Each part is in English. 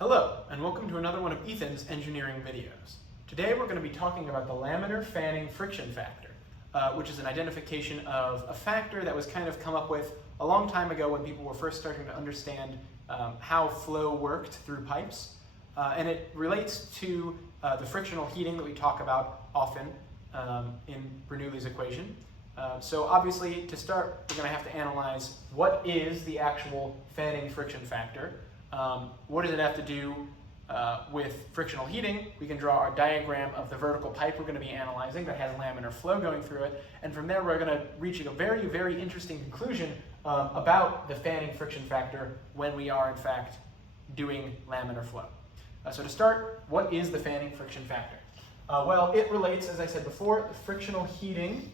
Hello, and welcome to another one of Ethan's engineering videos. Today we're going to be talking about the laminar fanning friction factor, which is an identification of a factor that was kind of come up with a long time ago when people were first starting to understand how flow worked through pipes. And it relates to the frictional heating that we talk about often in Bernoulli's equation. So obviously, to start, we're going to have to analyze what is the actual fanning friction factor. What does it have to do with frictional heating? We can draw our diagram of the vertical pipe we're going to be analyzing that has laminar flow going through it. And from there, we're going to reach a very, very interesting conclusion about the fanning friction factor when we are, in fact, doing laminar flow. So to start, what is the fanning friction factor? Well, it relates, as I said before, the frictional heating,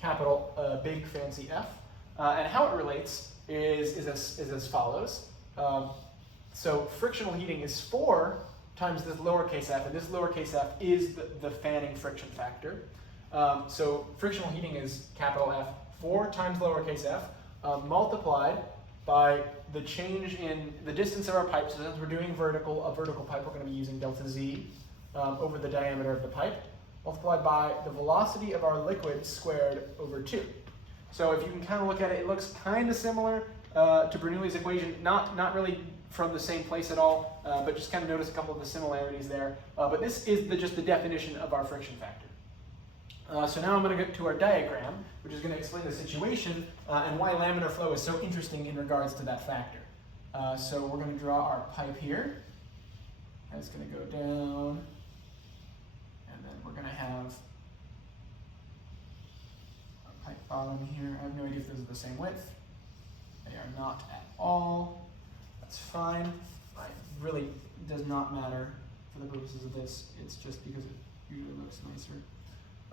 capital big fancy F. And how it relates is as follows. So frictional heating is 4 times this lowercase f, and this lowercase f is the fanning friction factor. So frictional heating is capital F, 4 times lowercase f, multiplied by the change in the distance of our pipe. So since we're doing a vertical pipe, we're going to be using delta z over the diameter of the pipe, multiplied by the velocity of our liquid squared over 2. So if you can kind of look at it, it looks kind of similar to Bernoulli's equation, not really from the same place at all, but just kind of notice a couple of the similarities there. But this is just the definition of our friction factor. So now I'm going to get to our diagram, which is going to explain the situation and why laminar flow is so interesting in regards to that factor. So we're going to draw our pipe here. And it's going to go down, and then we're going to have our pipe bottom here. I have no idea if those are the same width. They are not at all. That's fine. It really does not matter for the purposes of this. It's just because it usually looks nicer.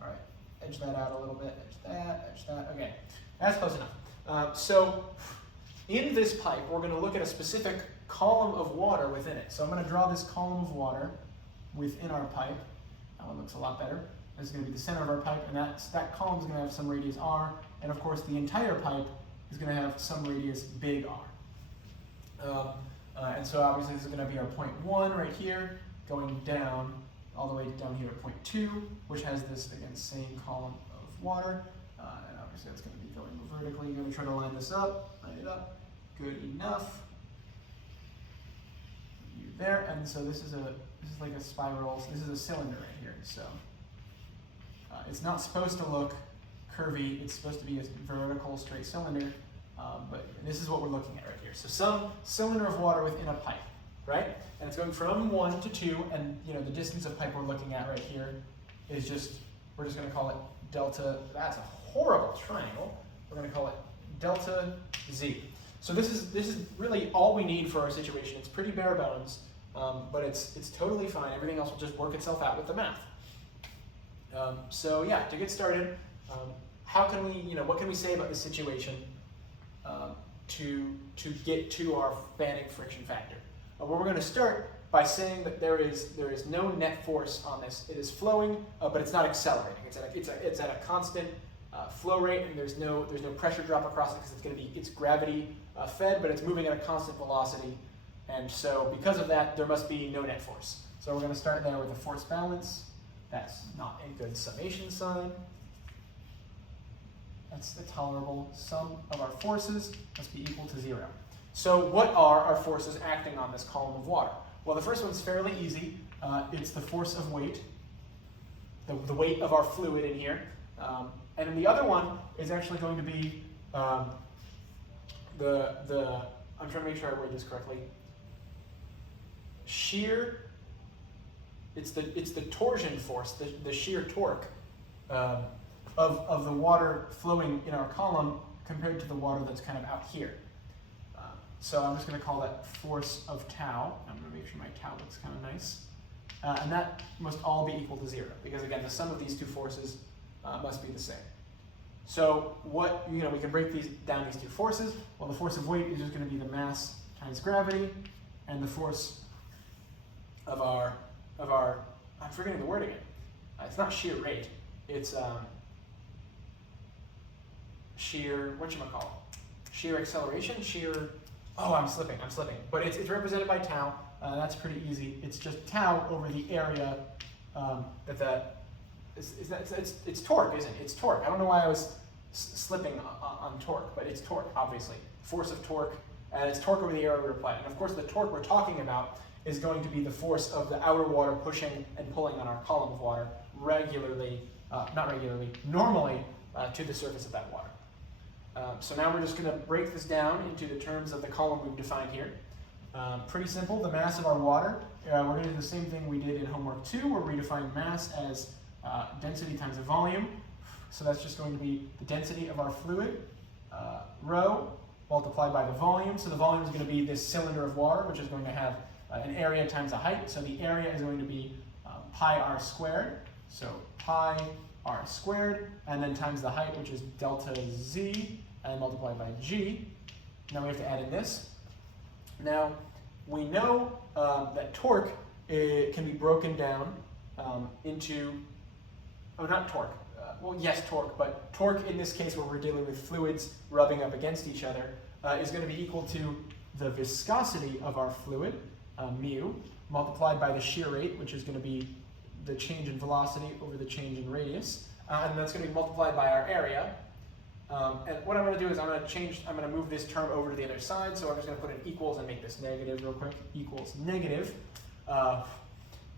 All right, edge that out a little bit. Edge that. Okay, that's close enough. So in this pipe, we're going to look at a specific column of water within it. So I'm going to draw this column of water within our pipe. That one looks a lot better. This is going to be the center of our pipe, and that column is going to have some radius r, and of course the entire pipe is going to have some radius big R. And so obviously this is going to be our point 1 right here, going down all the way down here at point 2, which has this, again, same column of water. And obviously that's going to be going vertically. You're going to try to line this up, line it up. Good enough. There, and so this is like a spiral, this is a cylinder right here. So it's not supposed to look curvy, it's supposed to be a vertical straight cylinder. But this is what we're looking at right here. So some cylinder of water within a pipe, right? And it's going from 1 to 2, and the distance of pipe we're looking at right here is we're just going to call it delta. That's a horrible triangle. We're going to call it delta z. So this is really all we need for our situation. It's pretty bare bones, but it's totally fine. Everything else will just work itself out with the math. So yeah, to get started, how can we, what can we say about this situation? To get to our fanning friction factor. Well, we're going to start by saying that there is no net force on this. It is flowing, but it's not accelerating. It's at a constant flow rate, and there's no pressure drop across it because it's gravity fed, but it's moving at a constant velocity. And so because of that, there must be no net force. So we're going to start there with a force balance. That's not a good summation sign. That's the tolerable sum of our forces must be equal to 0. So what are our forces acting on this column of water? Well, the first one's fairly easy. It's the force of weight, the weight of our fluid in here. And then the other one is actually going to be I'm trying to make sure I word this correctly. Shear. It's the torsion force, the shear torque. Of the water flowing in our column compared to the water that's kind of out here. So I'm just going to call that force of tau. I'm going to make sure my tau looks kind of nice. And that must all be equal to 0, because again, the sum of these two forces must be the same. So we can break down these two forces. Well, the force of weight is just going to be the mass times gravity, and the force of our I'm forgetting the word again. It's not shear rate. It's shear, whatchamacallit? Shear acceleration, shear Oh, I'm slipping. But it's represented by tau. That's pretty easy. It's just tau over the area it's torque, isn't it? It's torque. I don't know why I was slipping on torque, but it's torque, obviously. Force of torque, and it's torque over the area we're applying. And of course, the torque we're talking about is going to be the force of the outer water pushing and pulling on our column of water normally to the surface of that water. So now we're just going to break this down into the terms of the column we've defined here. Pretty simple. The mass of our water, we're going to do the same thing we did in homework 2, where we defined mass as density times the volume. So that's just going to be the density of our fluid, rho, multiplied by the volume. So the volume is going to be this cylinder of water, which is going to have an area times a height. So the area is going to be pi r squared. So pi r squared, and then times the height, which is delta z, and multiplied by g. Now we have to add in this. Now, we know that torque can be broken down into, not torque, well, yes, torque, but torque in this case where we're dealing with fluids rubbing up against each other is going to be equal to the viscosity of our fluid, mu, multiplied by the shear rate, which is going to be the change in velocity over the change in radius, and that's going to be multiplied by our area. And what I'm going to do is I'm going to move this term over to the other side, so I'm just going to put in equals and make this negative real quick, equals negative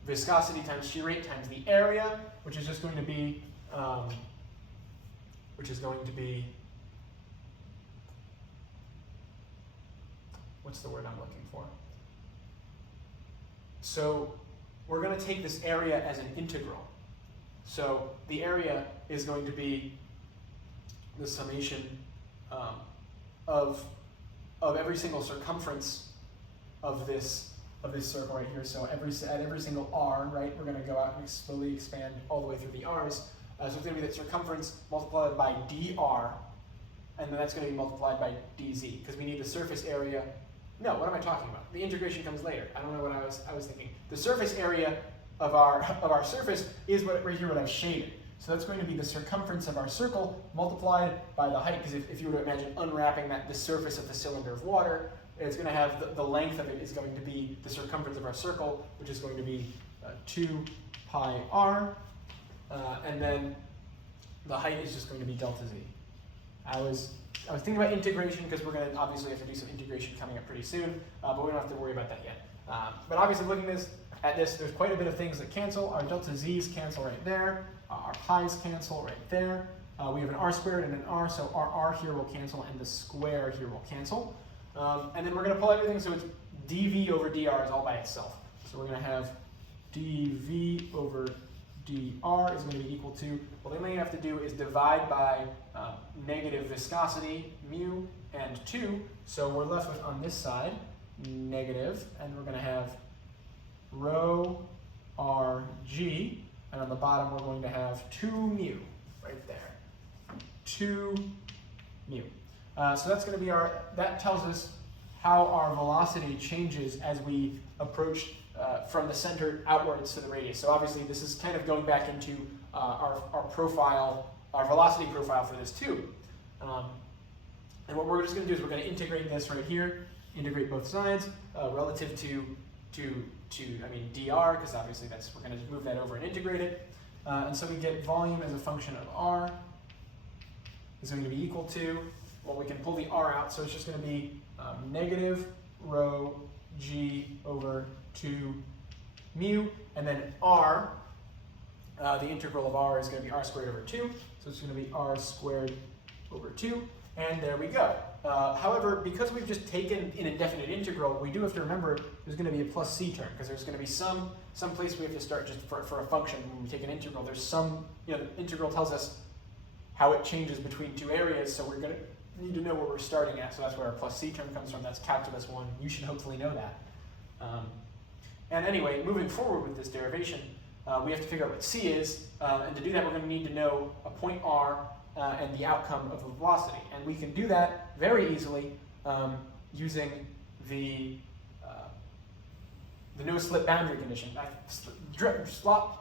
viscosity times shear rate times the area, which is just going to be, what's the word I'm looking for? So we're going to take this area as an integral. So the area is going to be the summation of every single circumference of this circle right here. So at every single r, right, we're going to go out and slowly expand all the way through the r's. So it's going to be the circumference multiplied by dr, and then that's going to be multiplied by dz, because we need the surface area. No, what am I talking about? The integration comes later. I don't know what I was thinking. The surface area of our surface is right here what I've shaded. So that's going to be the circumference of our circle multiplied by the height, because if you were to imagine unwrapping the surface of the cylinder of water, it's going to have the length of it is going to be the circumference of our circle, which is going to be 2 pi r, and then the height is just going to be delta z. I was thinking about integration because we're going to obviously have to do some integration coming up pretty soon, but we don't have to worry about that yet. But obviously looking at this, there's quite a bit of things that cancel. Our delta z's cancel right there. Our pi's cancel right there. We have an r squared and an r, so our r here will cancel and the square here will cancel. And then we're going to pull everything, so it's dv over dr is all by itself. So we're going to have dv over dr is going to be equal to, well, the only thing you have to do is divide by negative viscosity, mu, and 2. So we're left with, on this side, negative, and we're going to have rho rg, and on the bottom we're going to have 2 mu, right there. 2 mu. So that's going to be that tells us how our velocity changes as we approach from the center outwards to the radius. So obviously this is kind of going back into our profile, our velocity profile for this tube. And what we're just going to do is we're going to integrate this right here, integrate both sides relative to dr, because obviously we're going to just move that over and integrate it. And so we get volume as a function of r is going to be equal to, well, we can pull the r out, so it's just going to be negative rho g over 2 mu, and then r, the integral of r is going to be r squared over 2, so it's going to be r squared over 2, and there we go. However, because we've just taken an indefinite integral, we do have to remember there's going to be a plus c term, because there's going to be some place we have to start just for a function when we take an integral. There's some, the integral tells us how it changes between two areas, so we're going to need to know where we're starting at, so that's where our plus c term comes from. That's calculus 1. You should hopefully know that. And anyway, moving forward with this derivation, we have to figure out what c is, and to do that we're going to need to know a point r and the outcome of the velocity. And we can do that very easily using the the no-slip boundary condition.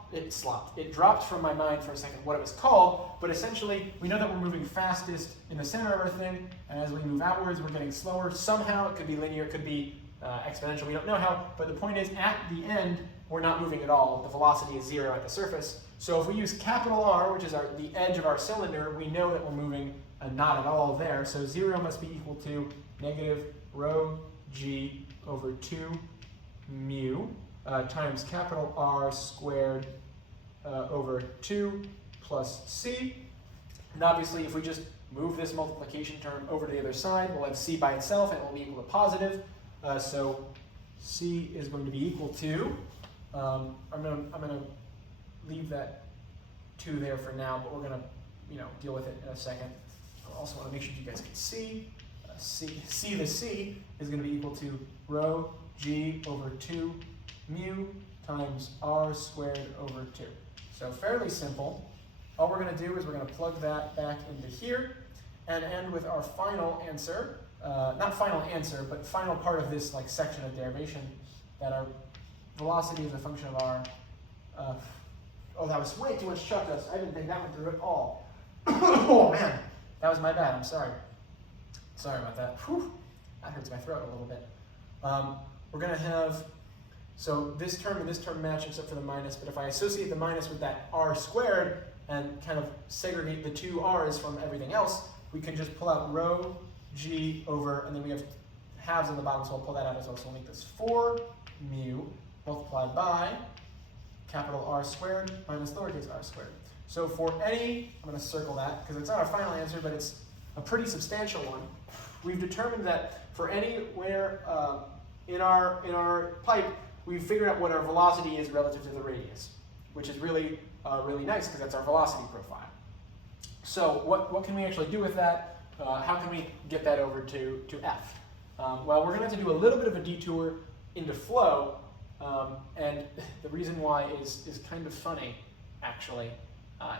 It dropped from my mind for a second what it was called, but essentially we know that we're moving fastest in the center of our thing, and as we move outwards we're getting slower. Somehow it could be linear, it could be exponential, we don't know how, but the point is at the end we're not moving at all. The velocity is 0 at the surface. So if we use capital R, which is the edge of our cylinder, we know that we're moving not at all there. So 0 must be equal to negative rho g over 2 mu times capital R squared over 2 plus c. And obviously if we just move this multiplication term over to the other side, we'll have c by itself and it will be equal to positive. So c is going to be equal to, I'm gonna leave that 2 there for now, but we're gonna deal with it in a second. I also want to make sure you guys can see. C to C is going to be equal to rho g over 2 mu times r squared over 2. So fairly simple. All we're going to do is we're going to plug that back into here and end with our final answer. Not final answer, but final part of this section of derivation, that our velocity is a function of our oh, that was way too much chuck dust. I didn't think that one through at all. Oh man, that was my bad. I'm sorry. Sorry about that. Whew. That hurts my throat a little bit. We're going to have, so this term and this term match except for the minus, but if I associate the minus with that r squared and kind of segregate the two r's from everything else, we can just pull out rho g over, and then we have halves on the bottom, so I'll pull that out as well. So we'll make this 4 mu multiplied by capital R squared minus lowercase r squared. So for any, I'm going to circle that because it's not our final answer, but it's a pretty substantial one. We've determined that for anywhere in our pipe, we've figured out what our velocity is relative to the radius, which is really nice because that's our velocity profile. So what can we actually do with that? How can we get that over to F? Well, we're going to have to do a little bit of a detour into flow, and the reason why is kind of funny, actually.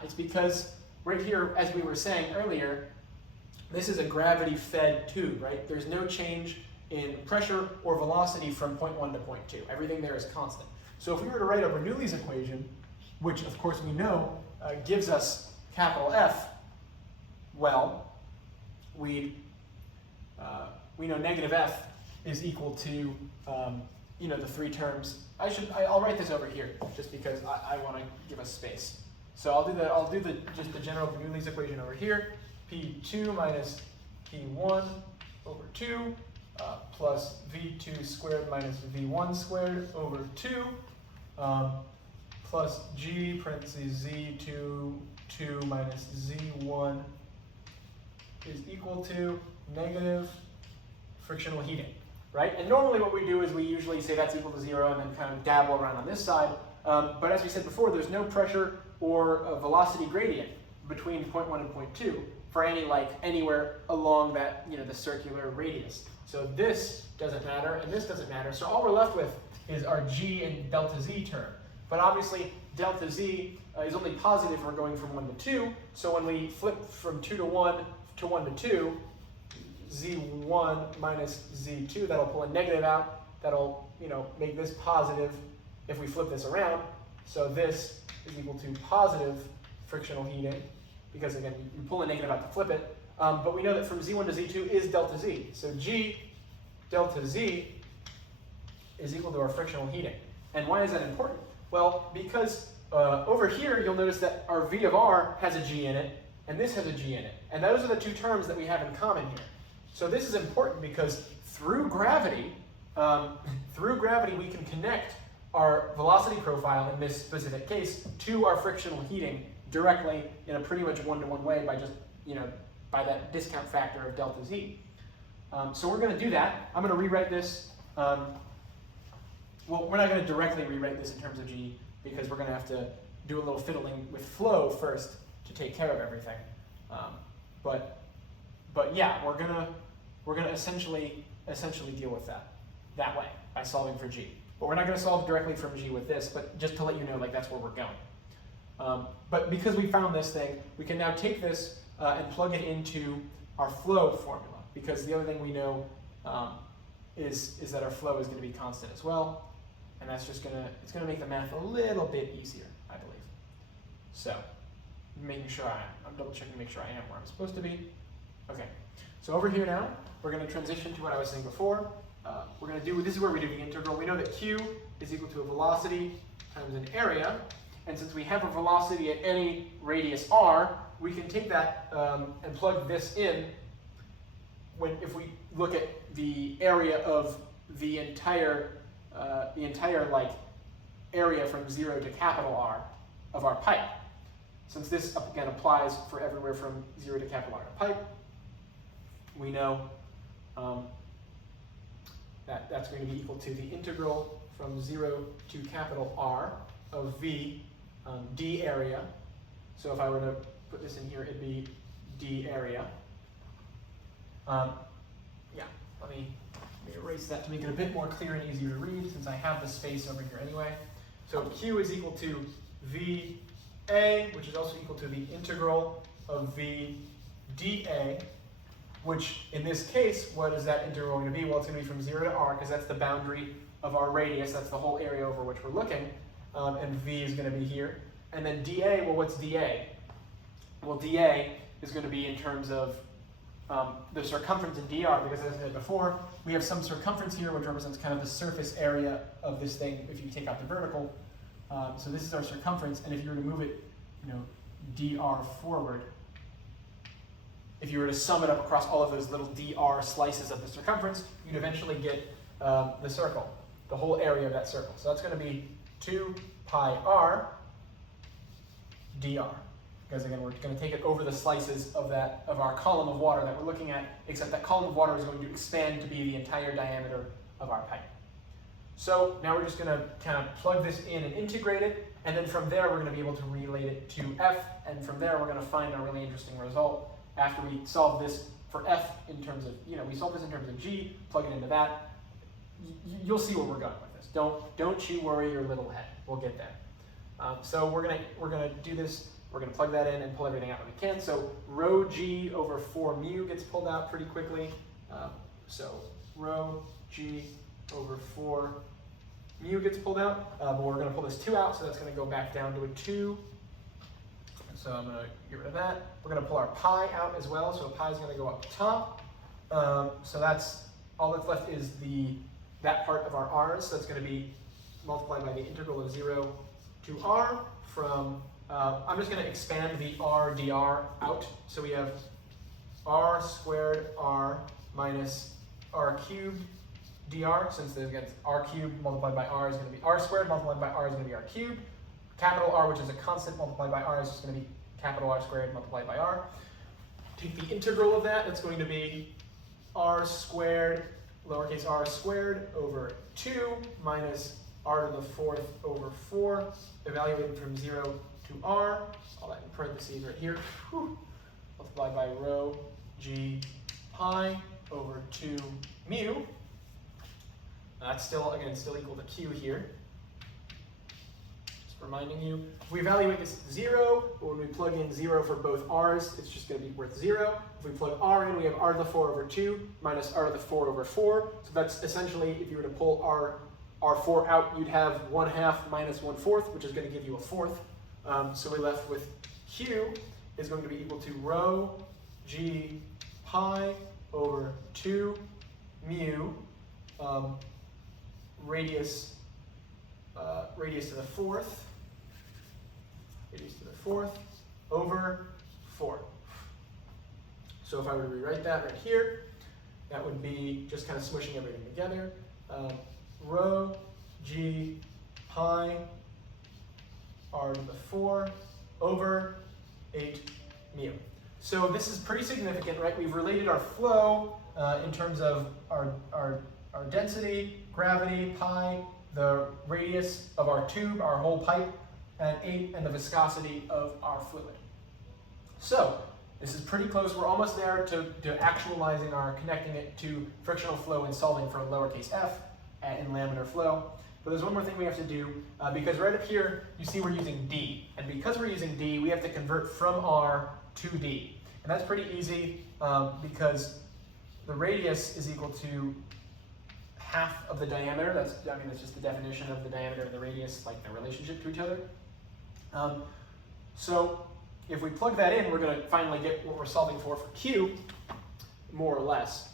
It's because right here, as we were saying earlier, this is a gravity-fed tube, right? There's no change in pressure or velocity from point 1 to point 2. Everything there is constant. So if we were to write a Bernoulli's equation, which of course we know gives us capital F, well, we know negative F is equal to the three terms. I'll write this over here just because I want to give us space. So I'll do just the general Bernoulli's equation over here. P2 minus P1 over 2 plus V2 squared minus V1 squared over 2 plus G parentheses Z2 2 minus Z1 is equal to negative frictional heating, right? And normally what we do is we usually say that's equal to 0 and then kind of dabble around on this side. But as we said before, there's no pressure or a velocity gradient between point 1 and point 2 for anywhere along that, the circular radius. So this doesn't matter and this doesn't matter. So all we're left with is our G and delta Z term. But obviously delta Z is only positive if we're going from 1 to 2. So when we flip from 2 to 1 to 1 to 2, Z1 minus Z2, that'll pull a negative out. That'll, make this positive if we flip this around. So this is equal to positive frictional heating, because again, you pull a negative out to flip it. But we know that from Z1 to Z2 is delta Z. So G delta Z is equal to our frictional heating. And why is that important? Well, because over here, you'll notice that our V of R has a G in it, and this has a G in it. And those are the two terms that we have in common here. So this is important because through gravity, we can connect our velocity profile in this specific case to our frictional heating directly in a pretty much one-to-one way by just, by that discount factor of delta Z. So we're going to do that. I'm going to rewrite this. Well, we're not going to directly rewrite this in terms of G because we're going to have to do a little fiddling with flow first to take care of everything. But yeah, we're gonna essentially deal with that way by solving for G. But we're not going to solve directly from G with this, but just to let you know, that's where we're going. But because we found this thing, we can now take this and plug it into our flow formula, because the other thing we know is that our flow is going to be constant as well. and that's just it's gonna make the math a little bit easier, I believe. So, I'm double checking to make sure I am where I'm supposed to be. Okay, so over here now, we're gonna transition to what I was saying before. This is where we do the integral. We know that Q is equal to a velocity times an area, and since we have a velocity at any radius r, we can take that and plug this in if we look at the area of the entire like area from 0 to capital R of our pipe. Since this again applies for everywhere from 0 to capital R to pipe, we know that that's going to be equal to the integral from 0 to capital R of V d area. So if I were to put this in here, it'd be d area. Let me erase that to make it a bit more clear and easier to read, since I have the space over here anyway. So Q is equal to VA, which is also equal to the integral of V dA, which in this case, what is that integral going to be? Well, it's going to be from 0 to R, because that's the boundary of our radius. That's the whole area over which we're looking. And V is going to be here. And then dA, well, what's dA? Well, dA is going to be in terms of the circumference in dr, because as I said before, we have some circumference here which represents kind of the surface area of this thing if you take out the vertical. So this is our circumference, and if you were to move it, dr forward, if you were to sum it up across all of those little dr slices of the circumference, you'd eventually get the circle, the whole area of that circle. So that's going to be 2 pi r dr. Because again, we're going to take it over the slices of our column of water that we're looking at, except that column of water is going to expand to be the entire diameter of our pipe. So now we're just going to kind of plug this in and integrate it, and then from there we're going to be able to relate it to F, and from there we're going to find a really interesting result after we solve this for F in terms of, we solve this in terms of G, plug it into that. You'll see where we're going with this. Don't you worry your little head. We'll get there. So we're gonna do this. We're going to plug that in and pull everything out when we can. So rho g over 4 mu gets pulled out pretty quickly. So rho g over 4 mu gets pulled out. But we're going to pull this 2 out, so that's going to go back down to a 2. So I'm going to get rid of that. We're going to pull our pi out as well, so pi is going to go up top. So that's all that's left is that part of our r's. So that's going to be multiplied by the integral of 0 to r from I'm just going to expand the r dr out. So we have r squared r minus r cubed dr, since again r cubed multiplied by r is going to be r squared, multiplied by r is going to be r cubed. Capital R, which is a constant, multiplied by r is just going to be capital R squared multiplied by r. Take the integral of that, that's going to be r squared, lowercase r squared over 2 minus r to the 4th over 4, evaluated from 0 to r, all that in parentheses right here, multiplied by rho g pi over 2 mu. That's still equal to q here. Just reminding you, if we evaluate this 0, or when we plug in 0 for both r's, it's just going to be worth 0. If we plug r in, we have r to the 4 over 2 minus r to the 4 over 4. So that's essentially, if you were to pull r4 out, you'd have 1/2 minus 1/4, which is going to give you a 4th. So we're left with q is going to be equal to rho g pi over 2 mu radius to the 4th over 4. So if I were to rewrite that right here, that would be just kind of smushing everything together. Rho g pi r to the 4 over 8 mu. So this is pretty significant, right? We've related our flow in terms of our density, gravity, pi, the radius of our tube, our whole pipe, and 8, and the viscosity of our fluid. So this is pretty close. We're almost there to actualizing connecting it to frictional flow and solving for lowercase f in laminar flow. But there's one more thing we have to do, because right up here, you see we're using d. And because we're using d, we have to convert from r to d. And that's pretty easy, because the radius is equal to half of the diameter. That's just the definition of the diameter and the radius, like their relationship to each other. So if we plug that in, we're going to finally get what we're solving for Q, more or less,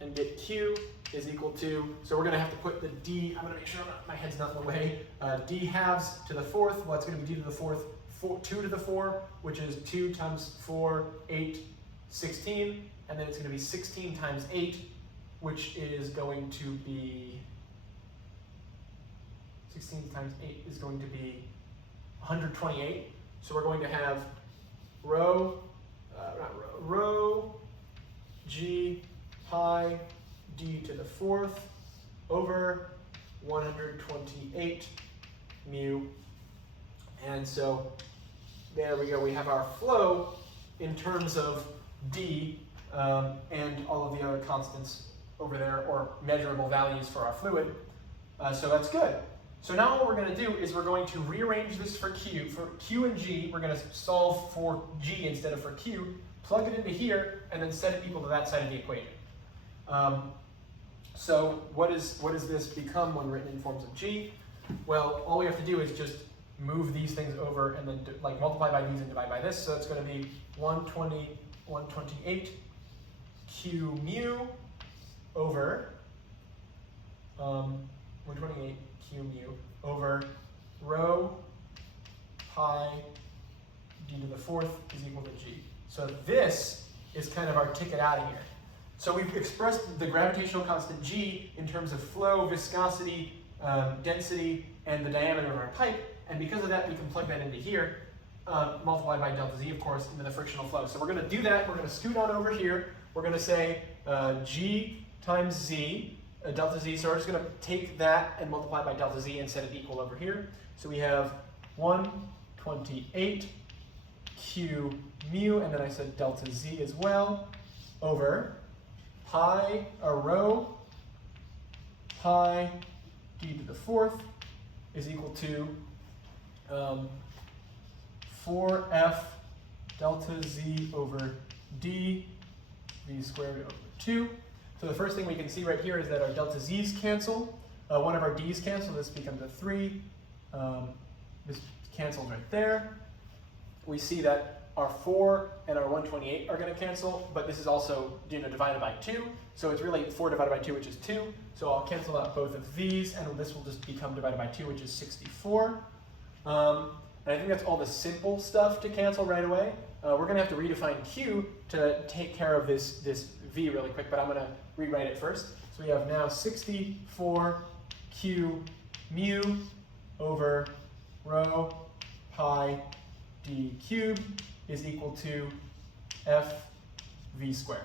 and get Q is equal to, so we're going to have to put the D, I'm going to make sure my head's not in the way, D halves to the fourth, well, it's going to be D to the fourth, 2 to the 4, which is 2 times 4, 8, 16, and then it's going to be 16 times 8, which is going to be, 16 times 8 is going to be 128. So we're going to have rho G pi D to the fourth over 128 mu. And so there we go, we have our flow in terms of D and all of the other constants over there, or measurable values for our fluid. So that's good. So now what we're going to do is we're going to rearrange this for Q. For Q and G, we're going to solve for G instead of for Q, plug it into here, and then set it equal to that side of the equation. So what does this become when written in forms of G? Well, all we have to do is just move these things over and then multiply by these and divide by this. So it's going to be 128 Q mu over 128 Q mu over rho pi D to the fourth is equal to G. So this is kind of our ticket out of here. So we've expressed the gravitational constant G in terms of flow, viscosity, density, and the diameter of our pipe. And because of that, we can plug that into here, multiplied by delta Z, of course, into the frictional flow. So we're going to do that. We're going to scoot on over here. We're going to say G times Z, delta Z. So we're just going to take that and multiply by delta Z and set it equal over here. So we have 128 Q mu, and then I said delta Z as well, over pi, rho pi D to the fourth is equal to 4F delta Z over D V squared over 2. So the first thing we can see right here is that our delta Z's cancel. One of our D's cancel. This becomes a 3. This cancels right there. We see that our 4 and our 128 are going to cancel, but this is also divided by 2. So it's really 4 divided by 2, which is 2. So I'll cancel out both of these, and this will just become divided by 2, which is 64. And I think that's all the simple stuff to cancel right away. We're going to have to redefine Q to take care of this V really quick, but I'm going to rewrite it first. So we have now 64 Q mu over rho pi D cubed is equal to F V squared.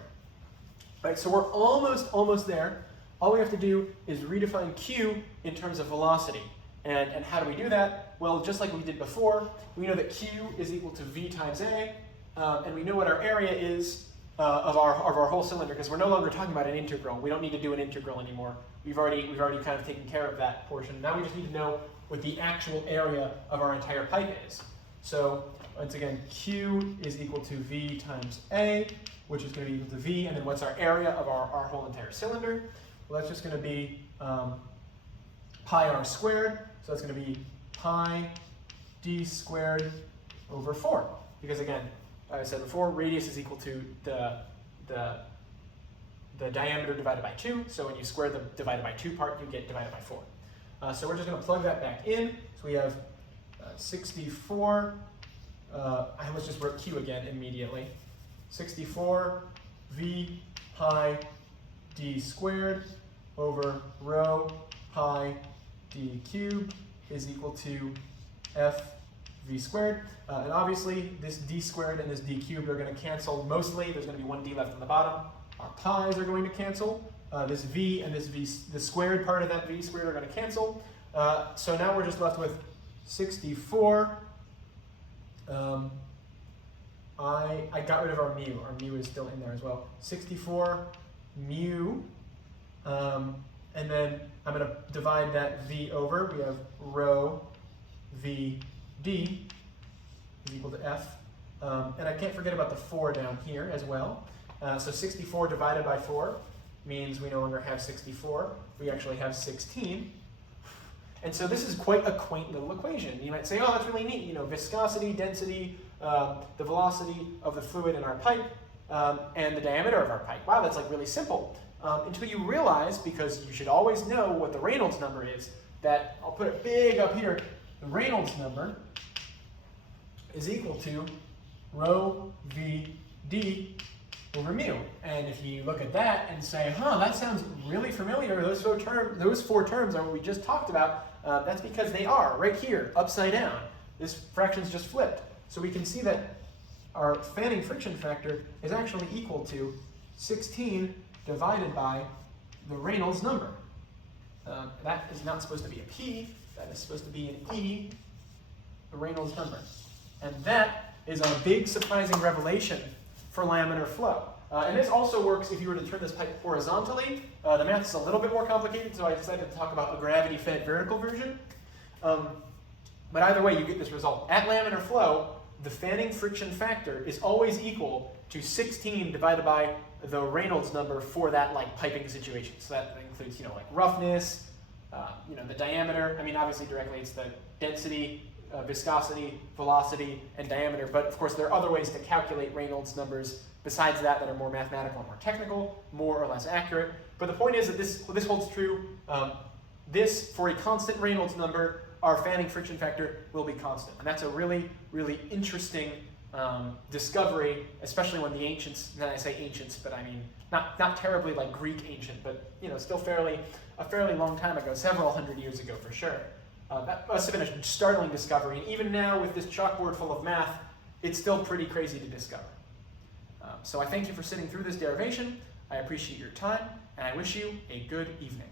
Right, so we're almost there. All we have to do is redefine Q in terms of velocity. And how do we do that? Well, just like we did before, we know that Q is equal to V times A, and we know what our area is of our whole cylinder, because we're no longer talking about an integral. We don't need to do an integral anymore. We've already kind of taken care of that portion. Now we just need to know what the actual area of our entire pipe is. So once again, Q is equal to V times A, which is going to be equal to V, and then what's our area of our whole entire cylinder? Well, that's just going to be pi r squared, so that's going to be pi d squared over 4. Because again, like I said before, radius is equal to the diameter divided by 2, so when you square the divided by 2 part, you get divided by 4. So we're just going to plug that back in. So we have 64, let's just write Q again immediately. 64 V pi d squared over rho pi d cubed is equal to F V squared. And obviously this d squared and this d cubed are going to cancel mostly. There's going to be one d left on the bottom. Our pi's are going to cancel. This v and the squared part of that v squared are going to cancel. So now we're just left with 64. I got rid of our mu. Our mu is still in there as well. 64 mu. And then I'm going to divide that v over. We have rho v d is equal to F. And I can't forget about the 4 down here as well. So 64 divided by 4 means we no longer have 64, we actually have 16. And so this is quite a quaint little equation. You might say, oh, that's really neat, you know, viscosity, density, the velocity of the fluid in our pipe, and the diameter of our pipe. Wow, that's like really simple. Until you realize, because you should always know what the Reynolds number is, that, I'll put it big up here, the Reynolds number is equal to rho v d over mu. And if you look at that and say, huh, that sounds really familiar, those four terms are what we just talked about, that's because they are right here, upside down. This fraction's just flipped. So we can see that our fanning friction factor is actually equal to 16 divided by the Reynolds number. That is not supposed to be a P, that is supposed to be an E, the Reynolds number. And that is our big surprising revelation for laminar flow. And this also works if you were to turn this pipe horizontally. The math is a little bit more complicated, so I decided to talk about a gravity-fed vertical version. But either way, you get this result. At laminar flow, the fanning friction factor is always equal to 16 divided by the Reynolds number for that like piping situation. So that includes, you know, like roughness, you know, the diameter. I mean, obviously directly it's the density, viscosity, velocity, and diameter. But of course, there are other ways to calculate Reynolds numbers besides that are more mathematical and more technical, more or less accurate. But the point is that this holds true. This, for a constant Reynolds number, our fanning friction factor will be constant. And that's a really, really interesting discovery, especially when the ancients, and I say ancients, but I mean not terribly like Greek ancient, but you know, still a fairly long time ago, several hundred years ago for sure. That must have been a startling discovery. And even now with this chalkboard full of math, it's still pretty crazy to discover. So I thank you for sitting through this derivation. I appreciate your time, and I wish you a good evening.